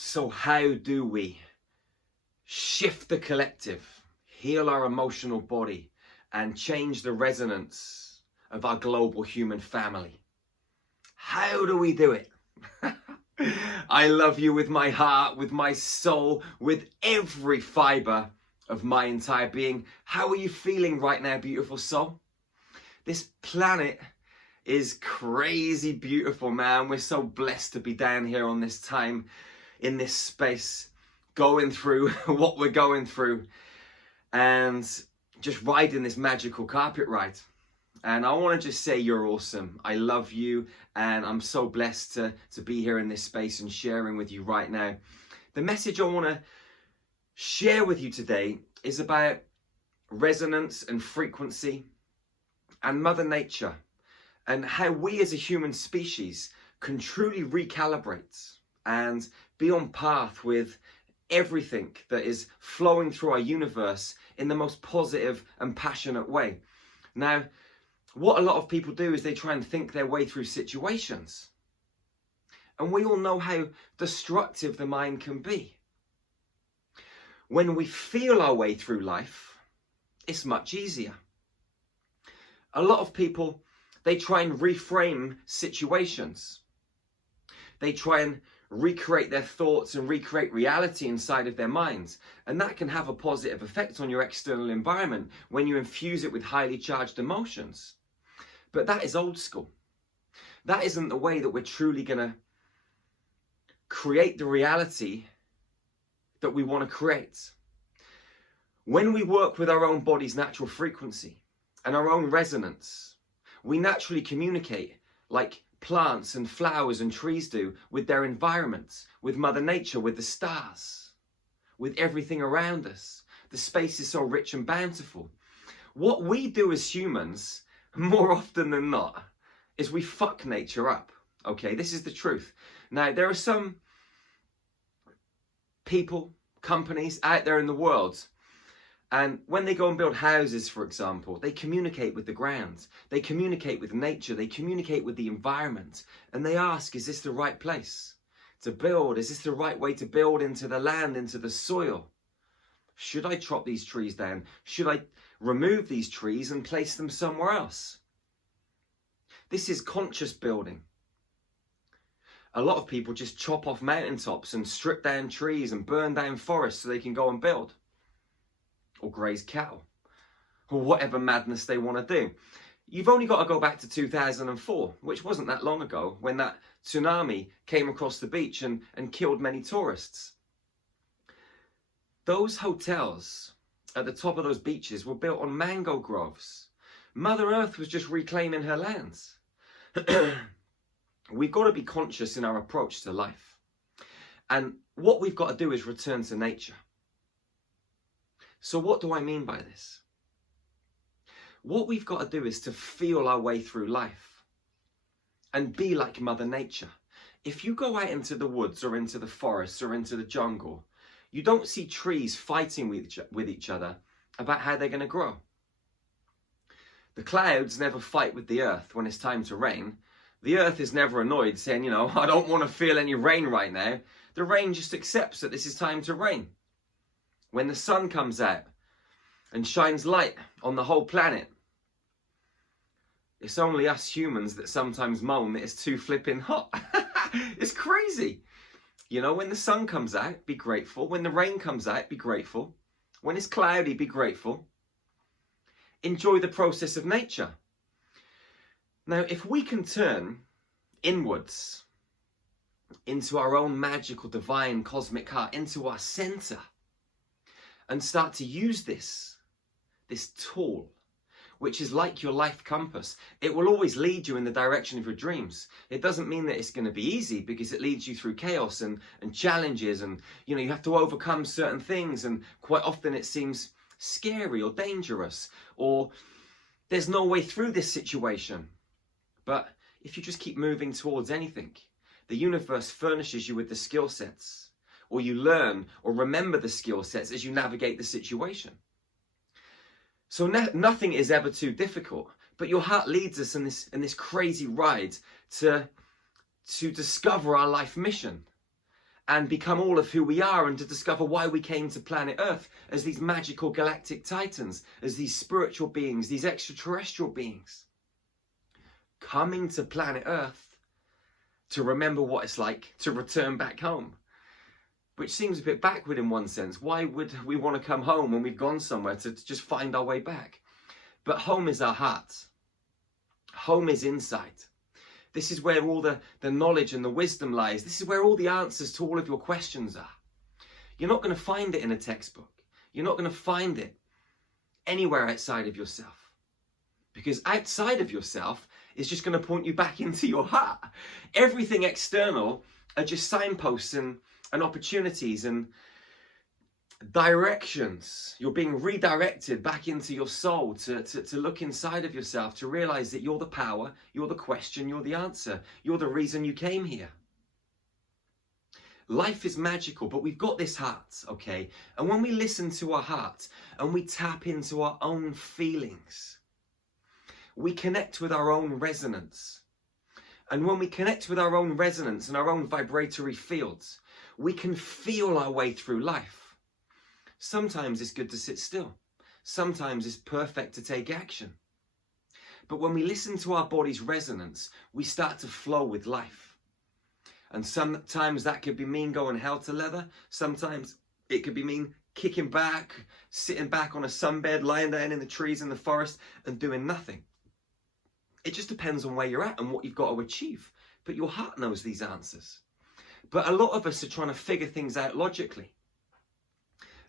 So how do we shift the collective, heal our emotional body, and change the resonance of our global human family? How do we do it? I love you with my heart, with my soul, with every fiber of my entire being. How are you feeling right now, beautiful soul? This planet is crazy beautiful, man. We're so blessed to be down here on this time, in this space, going through what we're going through and just riding this magical carpet ride. And I want to just say you're awesome. I love you, and I'm so blessed to be here in this space and sharing with you right now. The message I want to share with you today is about resonance and frequency and Mother Nature, and how we as a human species can truly recalibrate and be on path with everything that is flowing through our universe in the most positive and passionate way. Now, what a lot of people do is they try and think their way through situations. And we all know how destructive the mind can be. When we feel our way through life, it's much easier. A lot of people, they try and reframe situations. They try and recreate their thoughts and recreate reality inside of their minds. And that can have a positive effect on your external environment when you infuse it with highly charged emotions. But that is old school. That isn't the way that we're truly going to create the reality that we want to create. When we work with our own body's natural frequency and our own resonance, we naturally communicate like plants and flowers and trees do with their environments, with Mother Nature, with the stars, with everything around us. The space is so rich and bountiful. What we do as humans, more often than not, is we fuck nature up. Okay, this is the truth. Now, there are some people, companies out there in the world, and when they go and build houses, for example, they communicate with the ground, they communicate with nature, they communicate with the environment, and they ask, is this the right place to build? Is this the right way to build into the land, into the soil? Should I chop these trees down? Should I remove these trees and place them somewhere else? This is conscious building. A lot of people just chop off mountaintops and strip down trees and burn down forests so they can go and build, or graze cattle, or whatever madness they want to do. You've only got to go back to 2004, which wasn't that long ago, when that tsunami came across the beach and killed many tourists. Those hotels at the top of those beaches were built on mango groves. Mother Earth was just reclaiming her lands. We've got to be conscious in our approach to life. And what we've got to do is return to nature. So what do I mean by this? What we've got to do is to feel our way through life and be like Mother Nature. If you go out into the woods or into the forests or into the jungle, you don't see trees fighting with each other about how they're going to grow. The clouds never fight with the earth when it's time to rain. The earth is never annoyed saying, you know, I don't want to feel any rain right now. The rain just accepts that this is time to rain. When the sun comes out and shines light on the whole planet, it's only us humans that sometimes moan that it's too flipping hot. It's crazy. You know, when the sun comes out, be grateful. When the rain comes out, be grateful. When it's cloudy, be grateful. Enjoy the process of nature. Now, if we can turn inwards into our own magical, divine, cosmic heart, into our center, and start to use this tool, which is like your life compass, it will always lead you in the direction of your dreams. It doesn't mean that it's going to be easy, because it leads you through chaos and challenges, and you know, you have to overcome certain things, and quite often it seems scary or dangerous, or there's no way through this situation. But if you just keep moving towards anything, the universe furnishes you with the skill sets, or you learn or remember the skill sets as you navigate the situation. So nothing is ever too difficult, but your heart leads us in this crazy ride to discover our life mission. and become all of who we are, and to discover why we came to planet Earth as these magical galactic titans, as these spiritual beings, these extraterrestrial beings, coming to planet Earth to remember what it's like to return back home. Which seems a bit backward in one sense. Why would we want to come home when we've gone somewhere to just find our way back? But home is our heart. Home is inside. This is where all the knowledge and the wisdom lies. This is where all the answers to all of your questions are. You're not going to find it in a textbook. You're not going to find it anywhere outside of yourself. Because outside of yourself is just going to point you back into your heart. Everything external are just signposts and opportunities and directions. You're being redirected back into your soul to look inside of yourself, to realize that you're the power, you're the question, you're the answer, you're the reason you came here. Life is magical, but we've got this heart, okay? And when we listen to our heart and we tap into our own feelings, we connect with our own resonance. And when we connect with our own resonance and our own vibratory fields, we can feel our way through life. Sometimes it's good to sit still. Sometimes it's perfect to take action. But when we listen to our body's resonance, we start to flow with life. And sometimes that could be mean going hell to leather. Sometimes it could be mean kicking back, sitting back on a sunbed, lying down in the trees in the forest and doing nothing. It just depends on where you're at and what you've got to achieve. But your heart knows these answers. But a lot of us are trying to figure things out logically.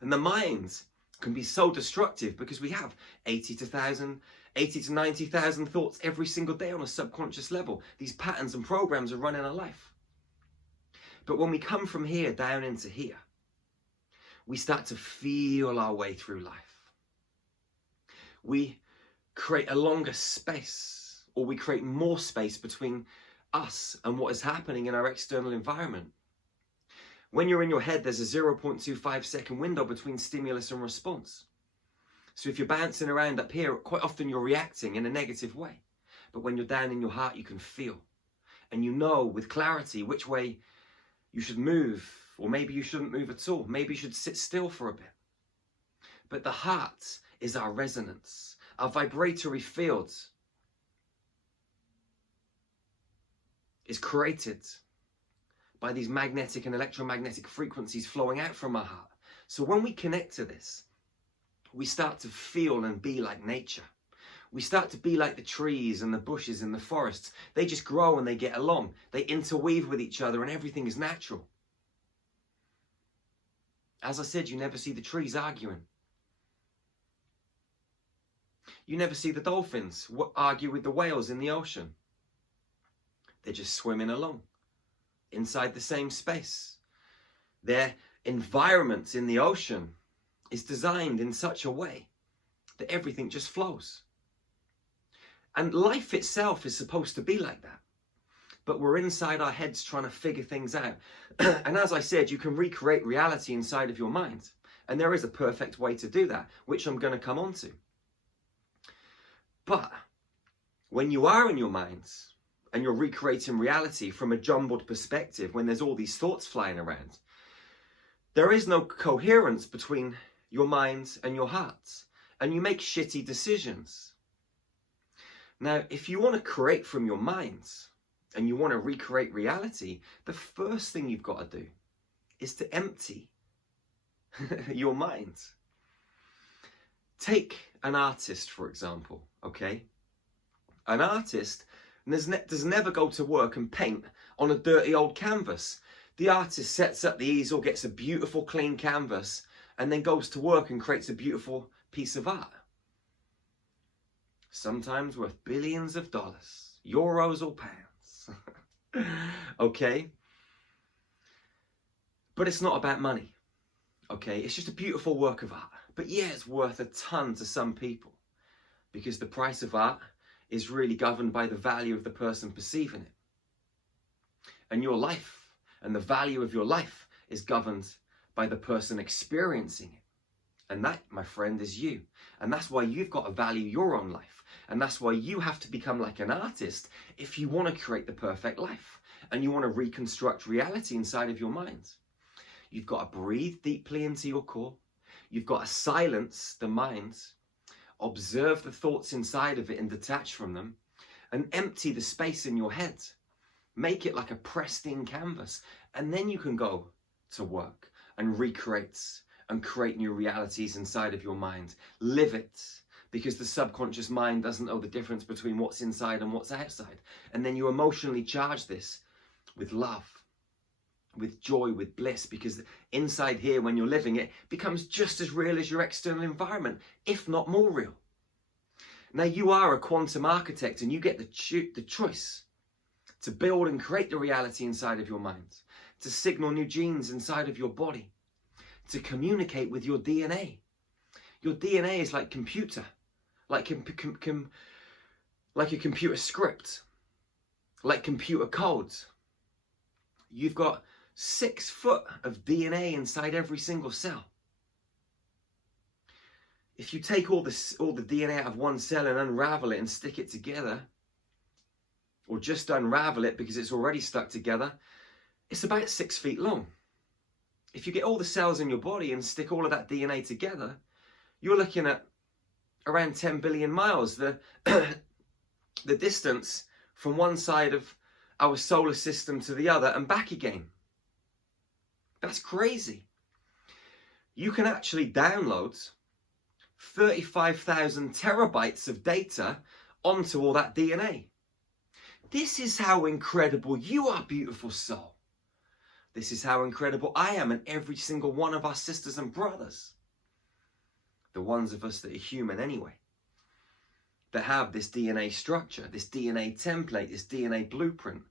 And the mind can be so destructive because we have 80 to 90,000 thoughts every single day on a subconscious level. These patterns and programs are running our life. But when we come from here down into here, we start to feel our way through life. We create a longer space, or we create more space between us and what is happening in our external environment. When you're in your head, there's a 0.25 second window between stimulus and response. So if you're bouncing around up here, quite often you're reacting in a negative way. But when you're down in your heart, you can feel. And you know with clarity which way you should move, or maybe you shouldn't move at all. Maybe you should sit still for a bit. But the heart is our resonance, our vibratory fields. Is created by these magnetic and electromagnetic frequencies flowing out from our heart. So when we connect to this, we start to feel and be like nature. We start to be like the trees and the bushes in the forests. They just grow and they get along. They interweave with each other and everything is natural. As I said, you never see the trees arguing. You never see the dolphins argue with the whales in the ocean. They're just swimming along inside the same space. Their environment in the ocean is designed in such a way that everything just flows. And life itself is supposed to be like that. But we're inside our heads trying to figure things out. And as I said, you can recreate reality inside of your mind. And there is a perfect way to do that, which I'm going to come on to. But when you are in your minds, and you're recreating reality from a jumbled perspective, when there's all these thoughts flying around, there is no coherence between your mind and your heart, and you make shitty decisions. Now, if you want to create from your mind, and you want to recreate reality, the first thing you've got to do is to empty your mind. Take an artist, for example, okay? An artist does never go to work and paint on a dirty old canvas. The artist sets up the easel, gets a beautiful clean canvas, and then goes to work and creates a beautiful piece of art. Sometimes worth billions of dollars, euros or pounds. Okay? But it's not about money. Okay? It's just a beautiful work of art. But yeah, it's worth a ton to some people, because the price of art is really governed by the value of the person perceiving it. And your life and the value of your life is governed by the person experiencing it. And that, my friend, is you. And that's why you've got to value your own life. And that's why you have to become like an artist if you want to create the perfect life and you want to reconstruct reality inside of your mind. You've got to breathe deeply into your core. You've got to silence the mind, observe the thoughts inside of it and detach from them, and empty the space in your head. Make it like a pristine canvas. And then you can go to work and recreate and create new realities inside of your mind. Live it, because the subconscious mind doesn't know the difference between what's inside and what's outside. And then you emotionally charge this with love, with joy, with bliss, because inside here, when you're living it, becomes just as real as your external environment, if not more real. Now, you are a quantum architect, and you get the choice to build and create the reality inside of your mind, to signal new genes inside of your body, to communicate with your DNA. Your DNA is like computer, like a computer script, like computer codes. You've got 6 foot of DNA inside every single cell. If you take all the DNA out of one cell and unravel it and stick it together, or just unravel it because it's already stuck together, it's about 6 feet long. If you get all the cells in your body and stick all of that DNA together, you're looking at around 10 billion miles, the distance from one side of our solar system to the other and back again. That's crazy. You can actually download 35,000 terabytes of data onto all that DNA. This is how incredible you are, beautiful soul. This is how incredible I am, and every single one of our sisters and brothers. The ones of us that are human anyway. That have this DNA structure, this DNA template, this DNA blueprint.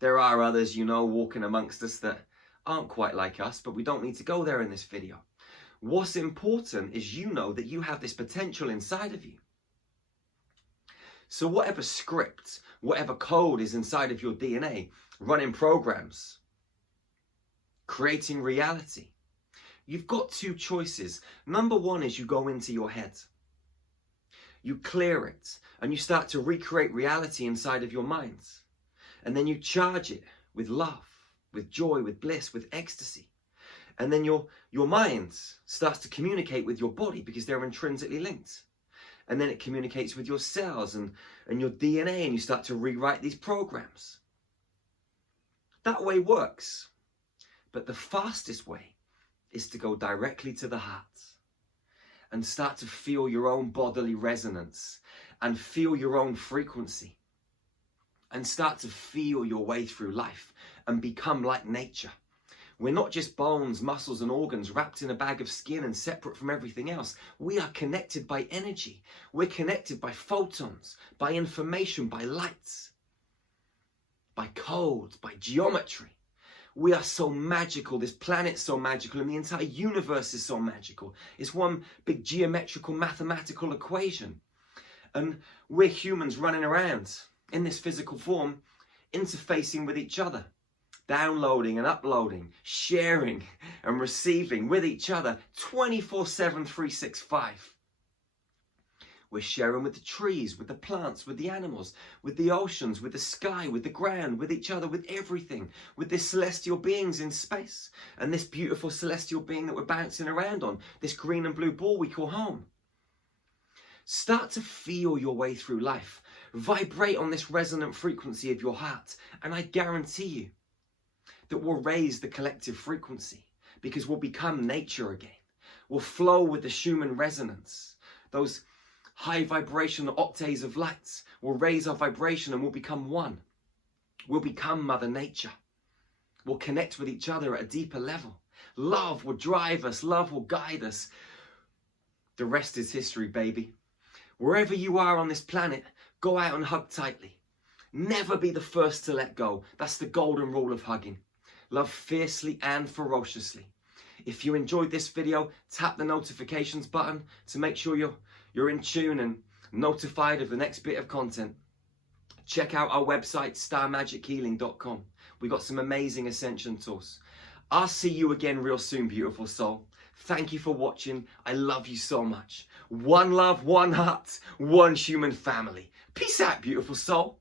There are others, you know, walking amongst us that aren't quite like us, but we don't need to go there in this video. What's important is you know that you have this potential inside of you. So whatever script, whatever code is inside of your DNA, running programs, creating reality, you've got 2 choices. Number 1 is you go into your head. You clear it and you start to recreate reality inside of your mind. And then you charge it with love, with joy, with bliss, with ecstasy. And then your mind starts to communicate with your body because they're intrinsically linked. And then it communicates with your cells and your DNA, and you start to rewrite these programs. That way works. But the fastest way is to go directly to the heart and start to feel your own bodily resonance and feel your own frequency and start to feel your way through life and become like nature. We're not just bones, muscles and organs wrapped in a bag of skin and separate from everything else. We are connected by energy. We're connected by photons, by information, by lights, by codes, by geometry. We are so magical. This planet's so magical, and the entire universe is so magical. It's one big geometrical mathematical equation. And we're humans running around in this physical form, interfacing with each other, downloading and uploading, sharing and receiving with each other 24/7, 365. We're sharing with the trees, with the plants, with the animals, with the oceans, with the sky, with the ground, with each other, with everything, with these celestial beings in space, and this beautiful celestial being that we're bouncing around on, this green and blue ball we call home. Start to feel your way through life. Vibrate on this resonant frequency of your heart, and I guarantee you that we'll raise the collective frequency, because we'll become nature again. We'll flow with the Schumann resonance. Those high vibrational octaves of lights will raise our vibration and we'll become one. We'll become Mother Nature. We'll connect with each other at a deeper level. Love will drive us. Love will guide us. The rest is history, baby. Wherever you are on this planet, go out and hug tightly. Never be the first to let go. That's the golden rule of hugging. Love fiercely and ferociously. If you enjoyed this video, tap the notifications button to make sure you're in tune and notified of the next bit of content. Check out our website, starmagichealing.com. We got some amazing ascension tools. I'll see you again real soon, beautiful soul. Thank you for watching. I love you so much. One love, one heart, one human family. Peace out, beautiful soul.